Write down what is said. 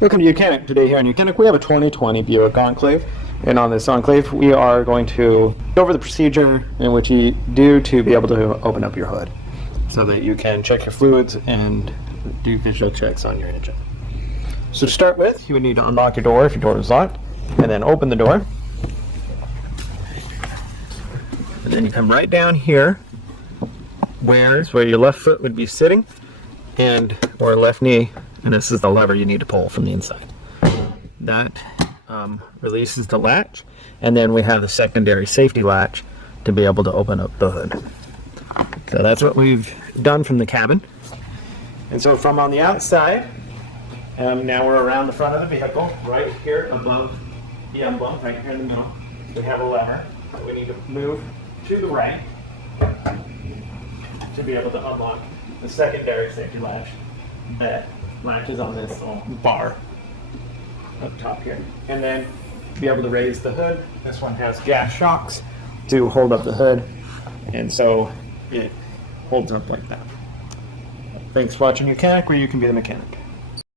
Welcome to YOUCANIC. Today here on YOUCANIC we have a 2020 Buick Enclave, and on this Enclave we are going to go over the procedure in which you do to be able to open up your hood so that you can check your fluids and do visual checks on your engine. So to start with, you would need to unlock your door if your door is locked, and then open the door. And then you come right down here where your left foot would be sitting or left knee, and this is the lever you need to pull from the inside. That releases the latch, and then we have the secondary safety latch to be able to open up the hood. So that's what we've done from the cabin. And so from on the outside, now we're around the front of the vehicle, right here above the emblem, right here in the middle. We have a lever that we need to move to the right to be able to unlock the secondary safety latch that latches on this little bar up top here. And then be able to raise the hood. This one has gas shocks to hold up the hood, and so it holds up like that. Thanks for watching YOUCANIC, where you can be the mechanic.